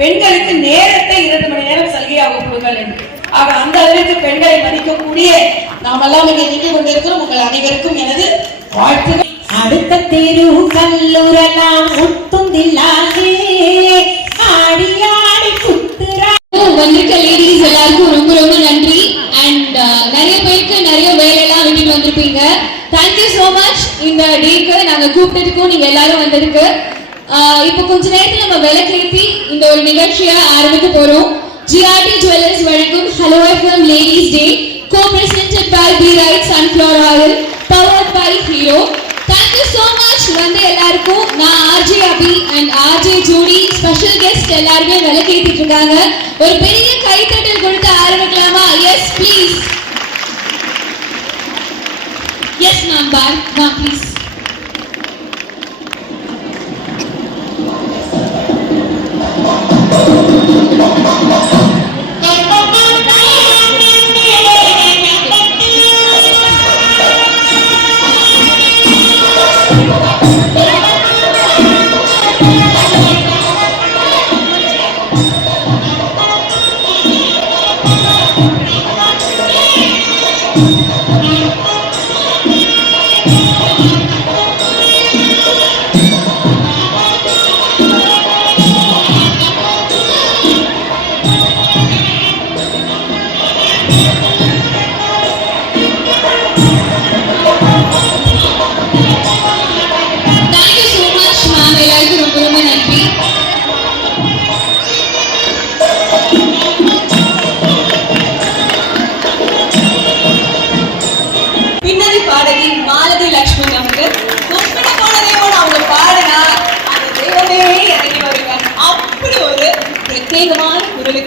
பெண்களுக்கு நேரத்தை இரண்டு மணி நேரம் சலுகையாக கொடுங்கள் என்று. ஆக அந்த அளவிற்கு பெண்களை மதிக்கக்கூடிய நாம் எல்லாம் இங்கே நின்று கொண்டிருக்கிறோம். உங்கள் அனைவருக்கும் எனது வாழ்த்துகள் அடுத்த தெரு கல்லுரலாம் முத்துந்தில்லாதே ஆடி ஆடி குத்துரா வந்திருக்க லேடிஸ் எல்லாருக்கும் ரொம்ப ரொம்ப நன்றி. அண்ட் நிறைய பேருக்கு நிறைய வேலையெல்லாம் விட்டுட்டு வந்திருப்பீங்க. தேங்க்யூ ஸோ மச் இந்த டேக்கு நாங்க கூப்பிட்டதுக்கும் நீங்க எல்லாரும் வந்ததுக்கு Uh, இப்போ கொஞ்ச நேரத்துல நம்ம விளக்கேத்தி இந்த ஒரு நிகழ்ச்சியை ஆரம்பிக்க போறோம். ஜிஆர்டி ஜுவல்லர்ஸ் வழங்கும் hello FM ladies day co presented by bright sunflower oil power by hero thank you so much வந்து எல்லாருக்கும் நான் ஆர்ஜே அபி அண்ட் ஆர்ஜே ஜோடி ஸ்பெஷல் கெஸ்ட் எல்லாருமே விளக்கேத்திட்டு இருக்காங்க. ஒரு பெரிய கைத்தட்டல் கொடுத்து ஆரம்பிக்கலாமா? Yes please yes ma'am bye ma'am please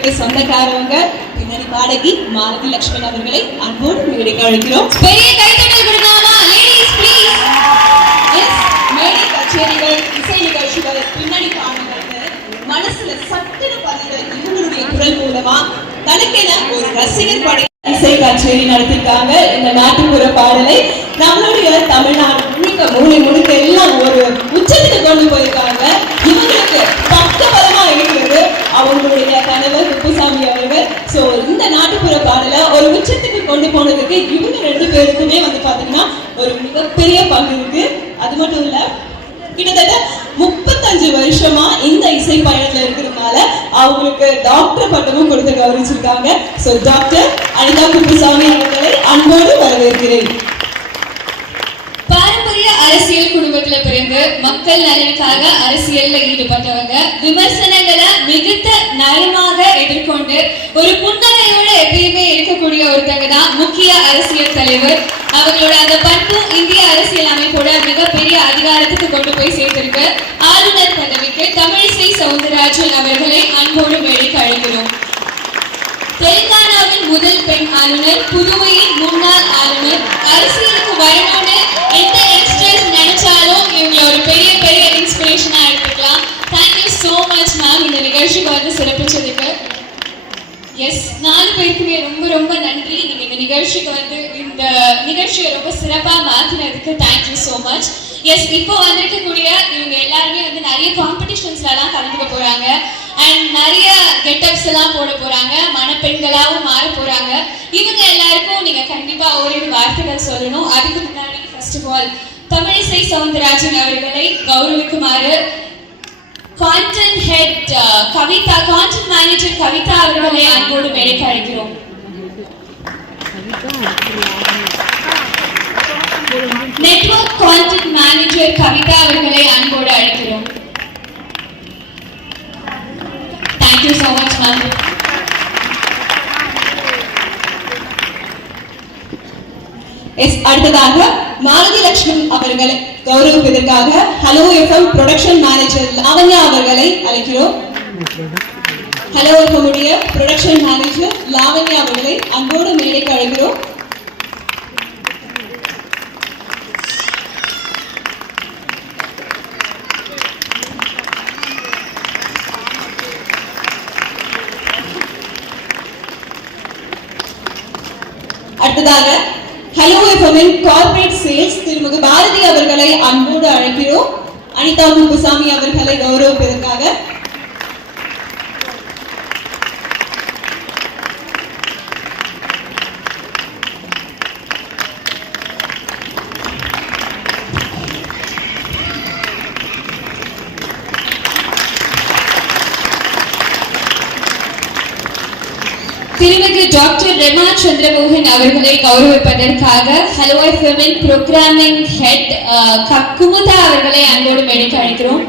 பிரத்யேகமான சொந்தக்காரவங்க பின்னணி பாடகி மாலதி லட்சுமி அவர்களை அன்போடு மேடைக்கு அழைக்கிறோம் பெரிய கைத்தட்டல் கொடுக்கலாமா? லேடிஸ் ப்ளீஸ் எஸ் மேடை கச்சேரிகள் இசை நிகழ்ச்சிகள் பின்னணி பாடல்கள் மனசுல சட்டுன்னு பதிந்த இவங்களுடைய குரல் மூலமா தனக்கென ஒரு ரசிகர் படை இசை கச்சேரி நடத்திருக்காங்க. இந்த நாட்டுப்புற பாடலை நம்மளுடைய தமிழ்நாடு முழுக்க மூளை முழுக்க எல்லாம் ஒரு உச்சத்துக்கு கொண்டு போயிருக்காங்க. இவங்களுக்கு ஸோ இந்த நாட்டுப்புற பாடலை ஒரு உச்சத்துக்கு கொண்டு போனதுக்கு இவங்க ரெண்டு பேருக்குமே வந்து பாத்தீங்கன்னா ஒரு மிகப்பெரிய பங்கு இருக்கு. அது மட்டும் இல்ல கிட்டத்தட்ட முப்பத்தஞ்சு வருஷமா இந்த இசை பயணத்துல இருக்கிறதுனால அவங்களுக்கு டாக்டர் பட்டமும் கொடுத்து கௌரவிச்சிருக்காங்க. ஸோ டாக்டர் அனிதா குப்புசாமி அவர்களை அன்போடு வரவேற்கிறேன். அரசியல் குடும்பத்துல பிறந்து மக்கள் நலனுக்காக அரசியல்ல ஈடுபட்டவங்க விமர்சனங்களை மிகுந்த நயமாக எதிர்கொண்டு ஒரு புன்னகையோட எப்பயுமே இருக்கக்கூடிய ஒருத்தங்க தான் முக்கிய அரசியல் தலைவர். அவங்களோட அந்த பண்பு இந்திய அரசியல் அமைப்போட மிகப்பெரிய அதிகாரத்துக்கு கொண்டு போய் சேர்த்திருக்கு. ஆளுநர் பதவிக்கு தமிழிசை சவுந்தரராஜன் அவர்களை அன்போடு வேலைக்கு அழைக்கிறோம் தெலுங்கானாவின் முதல் பெண் ஆளுநர் புதுவையின் முன்னாள் ஆளுநர் அரசியலுக்கு வரணும்னு எந்த யங்ஸ்டர்ஸ் நினைச்சாலும் இவங்களை ஒரு பெரிய பெரிய இன்ஸ்பிரேஷனா எடுத்துக்கலாம். தேங்க்யூ ஸோ மச் மேம் இந்த நிகழ்ச்சிக்கு வந்து சிறப்பிச்சதுக்கு எஸ் நாலு பேருக்குமே ரொம்ப ரொம்ப நன்றி. நீங்க இந்த நிகழ்ச்சிக்கு வந்து இந்த நிகழ்ச்சியை ரொம்ப சிறப்பா மாத்தினதுக்கு thank you so much yes இப்போ வந்திருக்கக்கூடிய இவங்க எல்லாருமே வந்து நிறைய காம்படிஷன்ஸ்ல எல்லாம் கலந்துக்க போறாங்க. அண்ட் நிறைய கெட்டப்ஸ் எல்லாம் போட போறாங்க. மணப்பெண்களாகவும் மாற போறாங்க. இவங்க எல்லாருக்கும் நீங்க கண்டிப்பா ஓரிரு வார்த்தைகள் சொல்லணும். அதுக்கு முன்னாடி first of all Tamilisai Soundararajan அவர்களை கௌரவிக்குமாறு content head uh, Kavitha content manager Kavitha அவர்களை அன்போடு மேடைக்கு அழைக்கிறோம். நெட்வொர்க் கான்டென்ட் மேனேஜர் கவிதா அவர்களை அன்போடு அழைக்கிறோம். Thank you so much ma'am yes அடுத்ததாக மாலதி லட்சுமி அவர்களை கௌரவிப்பதற்காக hello FM production manager Lavanya அவர்களை அழைக்கிறோம். ஹலோ எஃப்எம் உடைய ப்ரொடக்ஷன் மேனேஜர் லாவண்யா அவர்களை அன்போடு மேடைக்கு அழைக்கிறோம். அடுத்ததாக ஹலோ எஃப்எம்மின் கார்ப்பரேட் சேல்ஸ் திருமிகு பாரதி அவர்களை அன்போடு அழைக்கிறோம். அனிதா குப்புசாமி அவர்களை கௌரவிப்பதற்காக திருமிகு டாக்டர் ரெமா சந்திரமோகன் அவர்களை கௌரவிப்பதற்காக ஹலோ எஃப்எம்மின் ப்ரோக்ராமிங் ஹெட் குமுதா அவர்களை அன்போடு மேடைக்கு அழைக்கிறோம்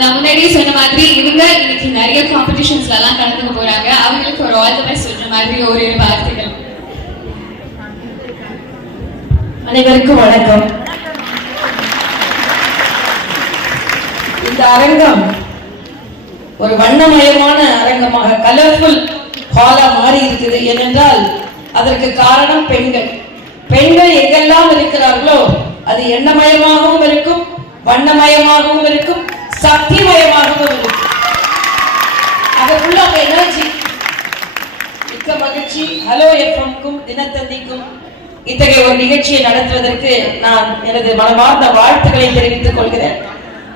நான் முன்னாடியே சொன்ன மாதிரி இவங்க இன்னைக்கு நிறைய காம்படிஷன்ஸ்ல எல்லாம் கலந்துக்க போறாங்க. அவங்களுக்கு ஒரு ஆல் தி பெஸ்ட் சொல்ற மாதிரி ஒரு வார்த்தைகள். அனைவருக்கும் வணக்கம். இந்த அரங்கம் ஒரு வண்ணமயமான அரங்கமாக கலர்ஃபுல் ஹாலா மாறி இருக்குது. ஏனென்றால் அதற்கு காரணம் பெண்கள். பெண்கள் எங்கெல்லாம் இருக்கிறார்களோ அது எண்ணமயமாகவும் இருக்கும் வண்ணமயமாகவும் இருக்கும் சக்திமயமாகவும் இருக்கு அதற்குள்ள அந்த எனர்ஜி மிக்க மகிழ்ச்சி. ஹலோ எஃப்எம்க்கும் தினத்தந்திக்கும் இத்தகைய ஒரு நிகழ்ச்சியை நடத்துவதற்கு நான் எனது மனமார்ந்த வாழ்த்துக்களை தெரிவித்துக் கொள்கிறேன்.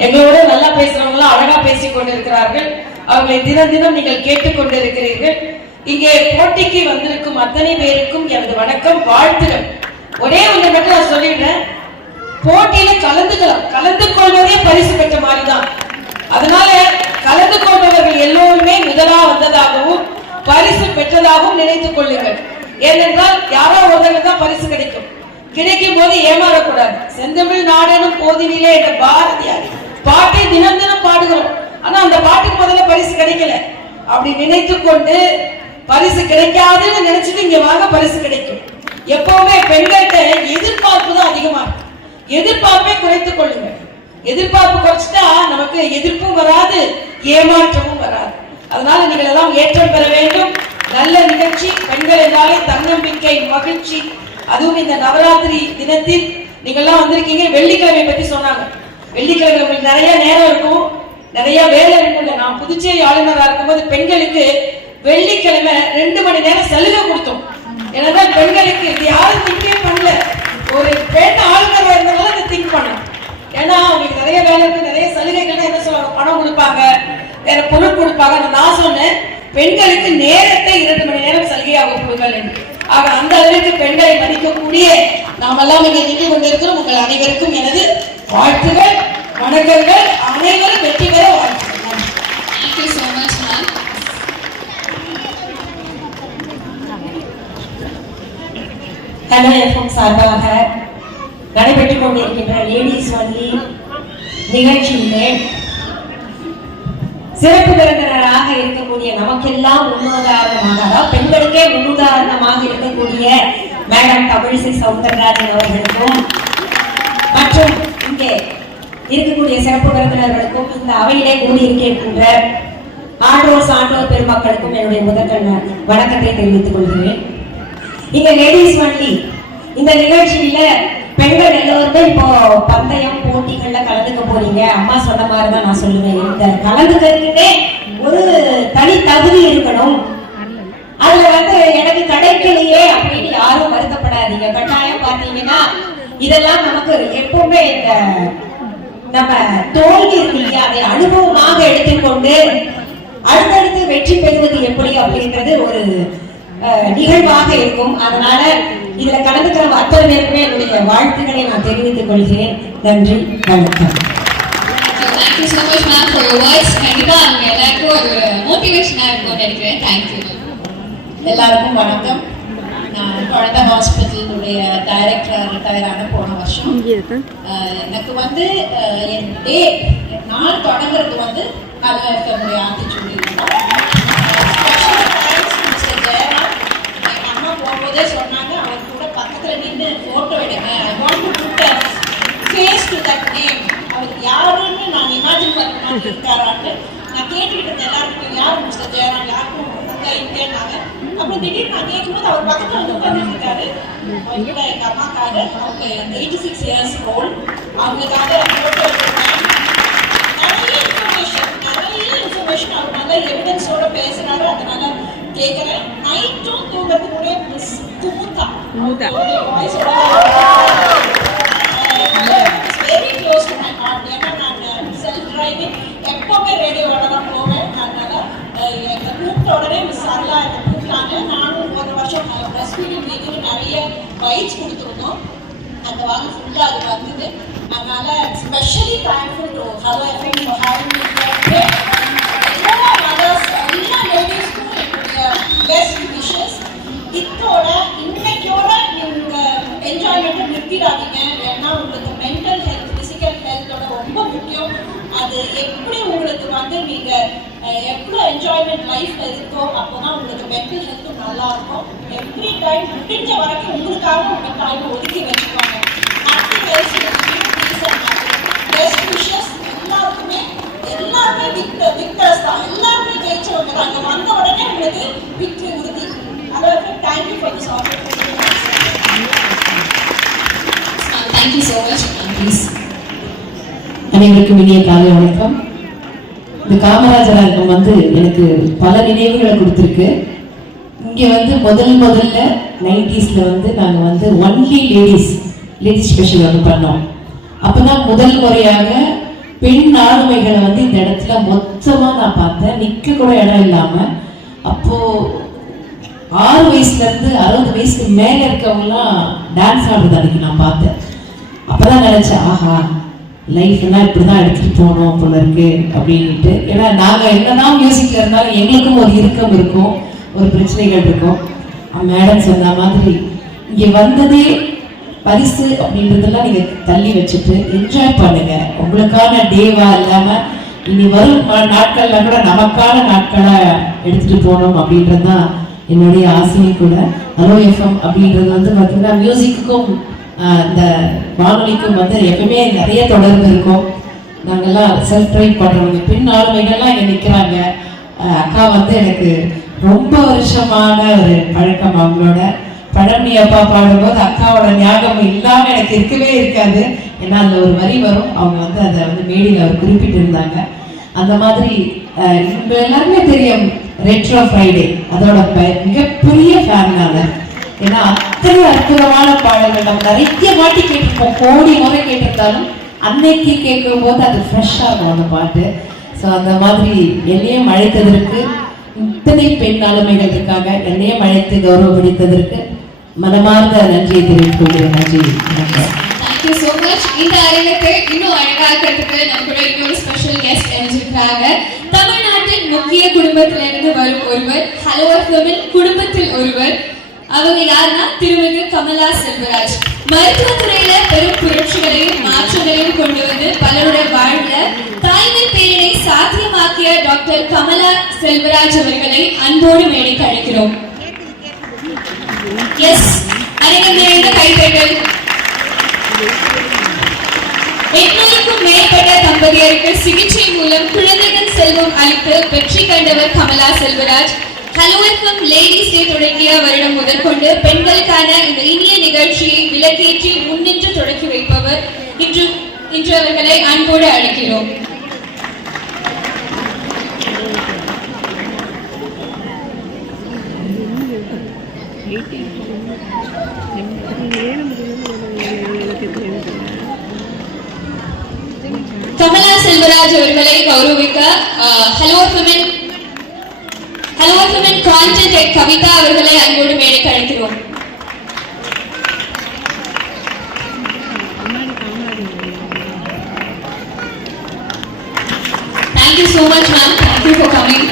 எங்களோட நல்லா பேசுறவங்களாம் அழகா பேசிக் கொண்டிருக்கிறார்கள். அவர்களை தினம் தினம் நீங்கள் கேட்டுக்கொண்டு இருக்கிறீர்கள் இங்கே போட்டிக்கு வந்திருக்கும் அத்தனை பேருக்கும் எனது வணக்கம் வாழ்த்துகள் ஒரே ஒன்று மட்டும் நான் சொல்லிடுறேன். போட்டியில கலந்துக்கலாம். கலந்து கொள்வதே பரிசு பெற்ற மாதிரிதான் அதனால கலந்து கொள்பவர்கள் எல்லோருமே முதலா வந்ததாகவும் பரிசு பெற்றதாகவும் நினைத்துக் கொள்ளுங்கள். ஏனென்றால் யாரோ ஒருத்தருக்கு தான் பரிசு கிடைக்கும். கிடைக்கும் போது ஏமாறக்கூடாது. செந்தமிழ் நாடனும் போதினிலே என்ற பாரதியார் பாட்டை தினம் தினம் பாடுகிறோம். ஆனா அந்த பாட்டுக்கு முதல்ல பரிசு கிடைக்கல. அப்படி நினைத்துக் கொண்டு பரிசு கிடைக்காதுன்னு நினைச்சிட்டு இங்க வாங்க பரிசு கிடைக்கும். எப்பவுமே பெண்கள் எதிர்பார்ப்பு தான் அதிகமா இருக்கும் எதிர்பார்ப்பை குறைத்துக் கொள்ளுங்க எதிர்பார்ப்பு குறைச்சிட்டா நமக்கு எதிர்ப்பும் வராது ஏமாற்றமும் வராது. அதனால நீங்கள் எல்லாம் ஏற்றம் பெற வேண்டும். நல்ல நிகழ்ச்சி பெண்கள் என்றாலே தன்னம்பிக்கை மகிழ்ச்சி. அதுவும் இந்த நவராத்திரி தினத்தில் நீங்க எல்லாம் வந்திருக்கீங்க. வெள்ளிக்கிழமை பத்தி சொன்னாங்க. வெள்ளிக்கிழமை உங்களுக்கு நிறைய நேரம் இருக்கும். நிறைய வேலை இருக்கும்ல. நான் புதுச்சேரி ஆளுநராக இருக்கும்போது பெண்களுக்கு வெள்ளிக்கிழமை ரெண்டு மணி நேரம் சலுகை கொடுத்தோம். எனவே பெண்களுக்கு இது யாரும் திங்கே பண்ணல. ஒரு பெண் ஆளுநர் இருந்தனால அதை திங்க் பண்ணணும் ஏன்னா அவங்களுக்கு நிறைய வேலை இருக்கு நிறைய சலுகைகள் என்ன சொல்லுவாங்க பணம் கொடுப்பாங்க வேற பொருள் கொடுப்பாங்க. நான் சொன்னேன் பெண்களுக்கு நேரத்தை இரண்டு மணி நேரம் சலுகையாக கொடுங்கள் என்று ஆக அந்த அளவிற்கு பெண்களை மதிக்கக்கூடிய நாம் எல்லாம் இங்கே நின்று கொண்டிருக்கிறோம். உங்கள் அனைவருக்கும் எனது வாழ்த்துகள் வணக்கங்கள். அனைவரும் வெற்றி பெற வாழ்த்துக்கள். நன்றி. Thank எஃப்எம் சார்பாக நடைபெற்றுக் கொண்டிருக்கின்ற லேடிஸ் ஒன்லி நிகழ்ச்சியிலே சிறப்பு விருந்தினராக இருக்கக்கூடிய நமக்கெல்லாம் முன்னுதாரணமாக அதாவது பெண்களுக்கே முன்னுதாரணமாக இருக்கக்கூடிய மேடம் தமிழிசை சவுந்தரராஜன் அவர்களுக்கும் மற்றும் இங்கே இருக்கக்கூடிய சிறப்பு விருந்தினர்களுக்கும் இந்த அவையிலே கூடியிருக்கின்ற ஆண்டோர் சான்றோர் பெருமக்களுக்கும் என்னுடைய முதற்கண் வணக்கத்தை தெரிவித்துக் கொள்கிறேன். இங்க லேடிஸ் வண்டி இந்த நிகழ்ச்சியில பெண்கள் எல்லோருமே இப்போ பந்தயம் போட்டிகள்ல கலந்துக்க போறீங்க. அம்மா சொன்ன மாதிரி தான் நான் சொல்லுவேன். இந்த கலந்துக்கிறதுக்கே ஒரு தனி தகுதி இருக்கணும். அதுல வந்து எனக்கு கிடைக்கலையே அப்படின்னு யாரும் வருத்தப்படாதீங்க. கட்டாயம் பாத்தீங்கன்னா இதெல்லாம் நமக்கு எப்பவுமே இந்த நம்ம தோல்வி இருக்கு இல்லையா? அதை அனுபவமாக எடுத்துக்கொண்டு அடுத்தடுத்து வெற்றி பெறுவது எப்படி அப்படின்னு நிகழ்வாக இருக்கும். அதனால இதுல கலந்துக்கிற அத்தனை பேருக்குமே என்னுடைய வாழ்த்துக்களை நான் தெரிவித்துக் கொள்கிறேன். நன்றி வணக்கம். Thank you so much, ma'am, for your words. அவங்க எல்லாருக்கும் ஒரு மோட்டிவேஷனா இருக்கும்னு நினைக்கிறேன். தேங்க்யூ எல்லாருக்கும் வணக்கம். நான் குழந்தை ஹாஸ்பிட்டலுடைய டைரக்டர் ரிட்டையர் ஆன போன வருஷம். எனக்கு வந்து என் டே என் நாள் தொடங்குறது வந்து நல்ல இருக்கக்கூடிய ஆத்திச்சூடி ஜெயராம் போகும்போதே சொன்னாங்க. அவர் கூட பக்கத்தில் நின்று ஃபோட்டோ எடுங்க I want to put face to that name அவர் யாருன்னு நான் இமேஜின் பண்ண மாதிரி இருக்காரான்னு நான் கேட்டுக்கிட்டு இருந்தேன். எல்லாருக்கும் யார் மிஸ்டர் ஜெயராம்? யாருக்கும் அங்கே இங்கேனாங்க அப்புறம் திடீர்னு நான் கேட்கும்போது அவர் பக்கத்தில் வந்து உட்காந்துட்டு இருக்காரு. இல்லை எங்கள் அம்மாக்காக அவங்க எயிட்டி சிக்ஸ் இயர்ஸ் ஓல்ட் அவங்களுக்காக ஃபோட்டோ எடுத்திருக்கேன் நிறைய இன்ஃபர்மேஷன் நிறைய இன்ஃபர்மேஷன் அவர் நல்ல எவிடன்ஸோட பேசுறாரு. அதனால கேட்கறேன். நைட்டும் தூங்கிறது கூட மிஸ் தூங்கா மூதா very close to my heart ஏன்னா நான் செல்ஃப் டிரைவிங் தான் போவேன். அதனால எங்களை உடனே மிஸ் ஆகலாம் என்னை நானும் போன வருஷம் பிரஸ் ஃபீடிங் வீக்குன்னு நிறைய பயிற்சி கொடுத்துருந்தோம். அந்த வாரம் ஃபுல்லாக வந்தது. அதனால specially thankful to hello FM for having me நீங்க என்ஜாய்மெண்ட்டை நிறுத்திடாதீங்க. ஏன்னா உங்களுக்கு மென்டல் ஹெல்த் ஃபிசிக்கல் ஹெல்த்தோட ரொம்ப முக்கியம். அது எப்படி உங்களுக்கு வந்து நீங்க எவ்வளோ என்ஜாய்மெண்ட் லைஃப்ல இருக்கோ அப்போதான் உங்களுக்கு மென்டல் ஹெல்த்தும் நல்லா இருக்கும். எவ்ரி டைம் முடிஞ்ச வரைக்கும் உங்களுக்காக உங்க டைம் ஒதுக்கி வச்சுக்கோங்க. எல்லாருக்குமே எல்லாருமே விக்டர் விக்டர்ஸ் தான் எல்லாருமே ஜெயிச்சவங்க தான் அங்க வந்த உடனே உங்களுக்கு விக்டரி உறுதி அதாவது thank you for this thank you so much please அனைவருக்கும் இனிய காலை வணக்கம். இந்த காமராஜர் அரங்கம் வந்து எனக்கு பல நினைவுகளை கொடுத்துருக்கு. இங்கே வந்து முதல் முதல்ல நைன்டிஸில் வந்து நாங்கள் வந்து ஒன்லி லேடிஸ் லேடிஸ் ஸ்பெஷல் வந்து பண்ணோம். அப்பதான் முதல் முறையாக பெண் ஆளுமைகளை வந்து இந்த இடத்துல மொத்தமாக நான் பார்த்தேன். நிற்க கூட இடம் இல்லாமல் அப்போது ஆறு வயசுலேருந்து அறுபது வயசுக்கு மேலே இருக்கவங்களாம் டான்ஸ் ஆடுறது அன்றைக்கி நான் பார்த்தேன். அப்பதான் நினைச்சேன் ஆஹா லைஃப்னா இப்படிதான் எடுத்துட்டு போகணும் போல இருக்கு அப்படின்ட்டு ஏன்னா நாங்க என்னதான் மியூசிக்ல இருந்தாலும் எங்களுக்கும் ஒரு இறுக்கம் இருக்கும் ஒரு பிரச்சனைகள் இருக்கும். மேடம் சொன்ன மாதிரி இங்க வந்ததே பரிசு அப்படின்றதெல்லாம் நீங்க தள்ளி வச்சுட்டு என்ஜாய் பண்ணுங்க. உங்களுக்கான டேவா இல்லாம இனி வரும் நாட்கள்ல கூட நமக்கான நாட்களை எடுத்துட்டு போகணும் அப்படின்றதுதான் என்னுடைய ஆசையும் கூட. அலோ எஃப்எம் அப்படின்றது வந்து பார்த்தீங்கன்னா மியூசிக்குக்கும் இந்த வானொலிக்கும் வந்து எப்பவுமே நிறைய தொடர்பு இருக்கும். நாங்கள்லாம் செல்ஃப் ட்ரைவ் பண்ணுறவங்க பின் ஆளுமைகள்லாம் இங்கே நிற்கிறாங்க அக்கா வந்து எனக்கு ரொம்ப வருஷமான ஒரு பழக்கம் அவங்களோட. பழனி அப்பா பாடும்போது அக்காவோட ஞாபகம் இல்லாமல் எனக்கு இருக்கவே இருக்காது. ஏன்னா அந்த ஒரு வரி வரும். அவங்க வந்து அதை வந்து மேடையில் அவர் குறிப்பிட்டு இருந்தாங்க அந்த மாதிரி இவங்க எல்லாருமே தெரியும் ரெட்ரோ ஃப்ரைடே அதோட மிகப்பெரிய ஃபேன் நான் ஏன்னா அத்தனை அற்புதமான பாடல்கள் நம்ம நிறைய வாட்டி கேட்டிருப்போம். கோடி முறை கேட்டிருந்தாலும் அன்னைக்கு கேட்கும் போது அது ஃப்ரெஷ்ஷாக இருக்கும் அந்த பாட்டு. ஸோ அந்த மாதிரி என்னையும் அழைத்ததற்கு இத்தனை பெண் ஆளுமைகளுக்காக என்னையும் அழைத்து கௌரவப்படுத்ததற்கு மனமார்ந்த நன்றியை தெரிவித்துக் கொள்கிறேன். நன்றி. தேங்க்யூ ஸோ மச் இந்த அரங்கத்தை இன்னும் அழகாக்கிறதுக்கு நம்ம இன்னொரு ஸ்பெஷல் கெஸ்ட் இணைஞ்சிருக்காங்க தமிழ்நாட்டின் முக்கிய குடும்பத்திலிருந்து வரும் ஒருவர் ஹலோ குடும்பத்தில் ஒருவர் அவங்க யாருன்னா திருமிகு கமலா செல்வராஜ் மருத்துவத்துறையில பெரும் புரட்சிகளையும் மாற்றங்களையும் கொண்டு வந்து பலருடைய வாழ்வுல தாய்மை பேரினை சாத்தியமாக்கிய டாக்டர் கமலா செல்வராஜ் அவர்களை அன்போடு மேடைக்கு அழைக்கிறோம். எஸ் அனைவரும் நிறைந்த கைத்தட்டல் எட்நூறுக்கும் மேற்பட்ட தம்பதியருக்கு சிகிச்சை மூலம் குழந்தைகள் செல்வம் அளித்து வெற்றி கண்டவர் Kamala Selvaraj. Hello ladies day தொடங்கிய வருடம் முதற்கொண்டு பெண்களுக்கான இந்த இனிய நிகழ்ச்சியை விளக்கேற்றி முன்னின்று தொடக்கி வைப்பவர் இன்று இன்று அவர்களை அன்போடு அழைக்கிறோம். கமலா செல்வராஜ் அவர்களை கௌரவிக்க ஹலோ எஃப்எம்மின் ஹலோ எஃப்எம்மின் கவிதா அவர்களை அன்போடு மேடைக்கு அழைக்கிறோம் Thank you so much, ma'am. Thank you for coming.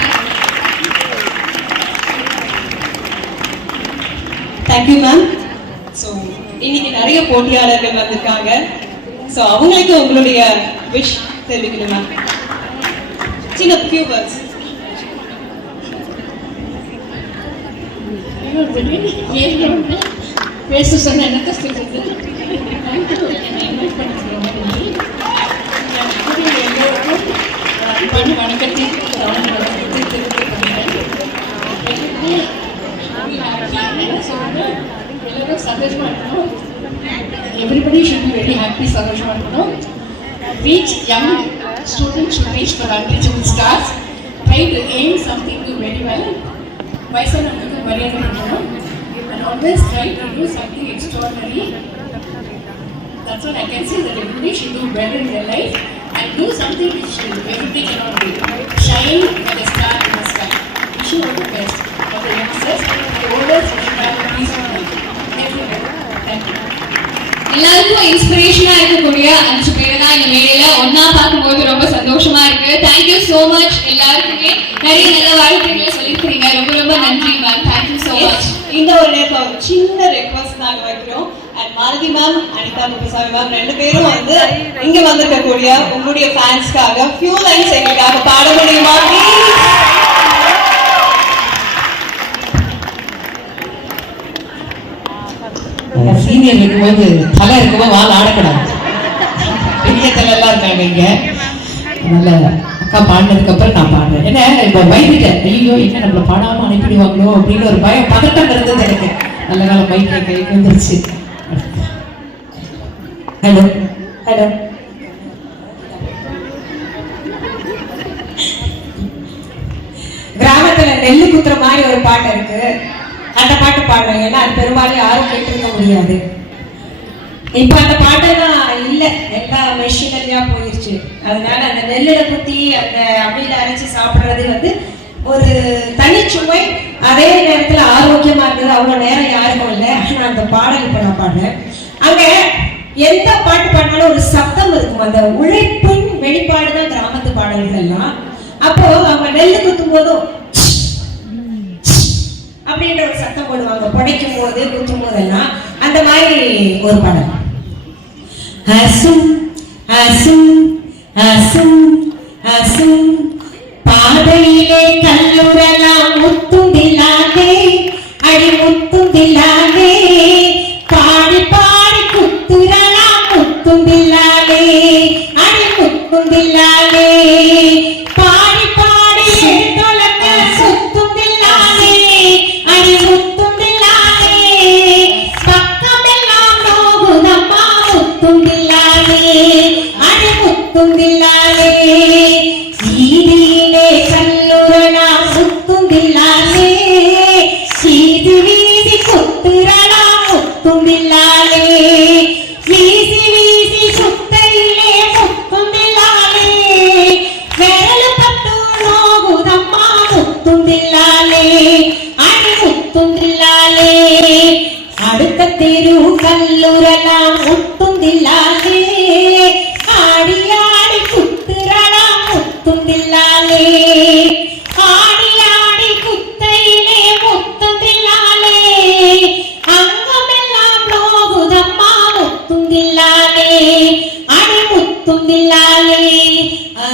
Thank you, ma'am. So, இன்னைக்கு நிறைய போட்டியாளர்கள் வந்திருக்காங்க ஸோ அவங்களுக்கு உங்களுடைய விஷ் தெரிவிக்கணும் மேம் சின்ன ஃபியூ வேர்ட்ஸ் பேச சொன்ன என்ன கஷ்டப்படுது பண்ணி வணக்கத்தை எல்லாரும் சந்தோஷமா இருக்கணும் everybody should be very happy சந்தோஷமா இருக்கணும் reach young student should reach for unreachable stars try to aim something to very well ಮರ್ಯಾದೆ ಮಾಡೋದು you can always try to do something extraordinary that's what I can say that everybody should do well in their life and do something which everybody cannot do. Shine like a star in the sky. Wish you all the best for the youngsters the oldest, who should have a peaceful life. Thank you. Thank you. எல்லாருக்கும் இன்ஸ்பிரேஷனா இருக்கக்கூடிய அஞ்சு பேரை தான் இந்த மேடையில ஒண்ணா பார்க்கும்போது ரொம்ப சந்தோஷமா இருக்கு. தேங்க்யூ so மச் எல்லாருக்குமே. நிறைய நல்ல வாழ்க்கைகளை சொல்லியிருக்கிறீங்க. ரொம்ப ரொம்ப நன்றி மேம் தேங்க்யூ so மச் இந்த ஒரு நேரத்துல ஒரு சின்ன ரெக்வஸ்ட் நாங்க வைக்கிறோம். And Malathi ma'am Anitha Muthusamy ma'am ரெண்டு பேரும் வந்து இங்க வந்திருக்கக்கூடிய உங்களுடைய ஃபேன்ஸ்க்காக ஃபியூ லைன்ஸ் எங்களுக்காக பாட முடியுமா? சீனியர் இருக்கும்போது தலை இருக்கும்போது வால் ஆடக்கூடாது. பெரிய தலை எல்லாம் இருக்காங்க இங்க. அதனால அக்கா பாடினதுக்கப்புறம் நான் பாடுறேன். ஏன்னா இப்ப பயந்துட்டேன். ஐயோ என்ன நம்மளை பாடாமல் அனுப்பிடுவாங்களோ அப்படின்னு ஒரு பயம் பதட்டம் இருந்தது எனக்கு. நல்ல காலம் மைக்கை கைக்கு வந்துருச்சு. Hello hello. கிராமத்துல நெல்லு குத்துற மாதிரி ஒரு பாட்டு இருக்கு. அந்த பாட்டு பாடுறேன். ஏன்னா அது பெரும்பாலும் யாரும் கேட்டிருக்க முடியாது. இப்ப அந்த பாட்டெல்லாம் இல்ல. எல்லா மெஷினரியா போயிருச்சு. அதனால அந்த நெல்லுல குத்தி அந்த அம்மியில அரைச்சு சாப்பிடுறது வந்து ஒரு தனிச்சுவை அதே நேரத்துல ஆரோக்கியமா இருந்தது. அவ்வளவு நேரம் யாருக்கும் இல்லை. ஆனா அந்த பாடல் இப்ப நான் பாடுறேன். அங்க எந்த பாட்டு பாடினாலும் ஒரு சத்தம் இருக்கும். அந்த உழைப்பின் வெளிப்பாடு தான் கிராமத்து பாடல்கள்லாம். அப்போ அவங்க நெல்லு குத்தும் போதும் அப்படின்ற ஒரு சத்தம் போடுவாங்க. புடைக்கும் போது குத்தும் போதெல்லாம் அந்த மாதிரி ஒரு படம் அசும் அசும் அசும் அசும் பாதையிலே முத்துந்தில்லாதே வீசி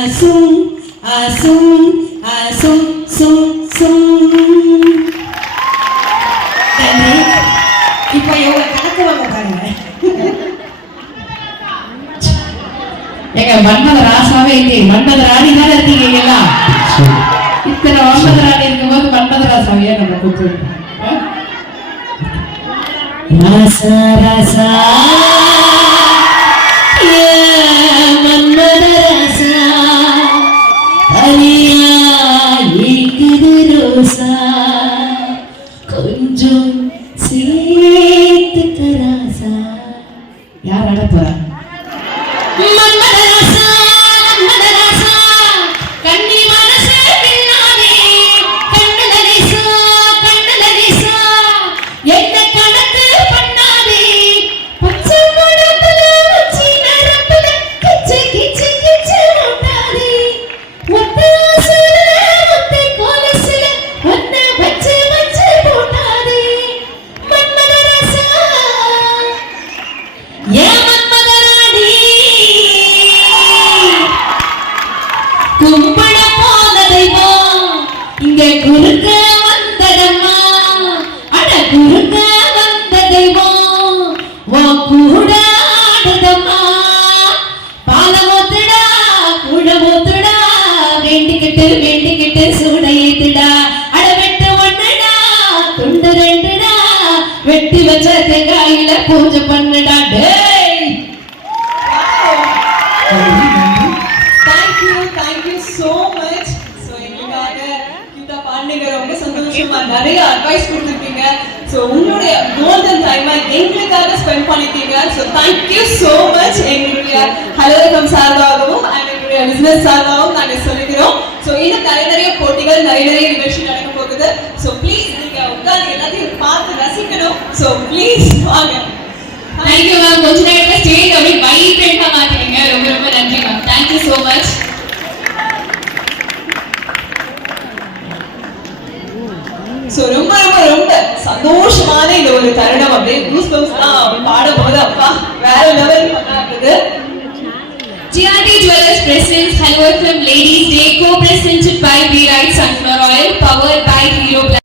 அசும் அசும் அசும் சும் சும். நன்றி இப்ப கணக்கு வாங்க பாருங்க. எங்க மன்மத ராசாவே இல்லை. மன்மத ராணி தானே இருக்கீங்க எல்லாம் இத்தனை மன்மத ராணி இருக்கும்போது மன்மத ராசாவையே நம்ம கூப்பிடுறோம்? ராசா ராசா. கொஞ்சம் சேர்த்துக்க ராசா யார் ஆட போறா? ஹலோகம் சார்பாகவும் அண்ட் எங்களுடைய பிசினஸ் சார்பாகவும் நாங்கள் சொல்லிக்கிறோம். ஸோ இன்னும் நிறைய நிறைய போட்டிகள் நிறைய நிறைய நிகழ்ச்சி நடக்க போகுது. ஸோ ப்ளீஸ் நீங்க உட்கார்ந்து எல்லாத்தையும் பார்த்து ரசிக்கணும். ஸோ ப்ளீஸ் வாங்க. தேங்க்யூ மேம் கொஞ்ச நேரத்துல ஸ்டேஜ் அப்படியே வைப்ரண்டா மாத்தினீங்க. ரொம்ப ரொம்ப நன்றி ma'am thank you so much so ரொம்ப ரொம்ப ரொம்ப சந்தோஷமான இந்த ஒரு தருணம் அப்படியே கூஸ்பம்ஸ் தான் பாடும்போது அப்பா வேற லெவல் பண்ணாது TRD Jewelers presents Hello FM Ladies Day co-presented by B Right Sunflower Oil powered by Hero Black.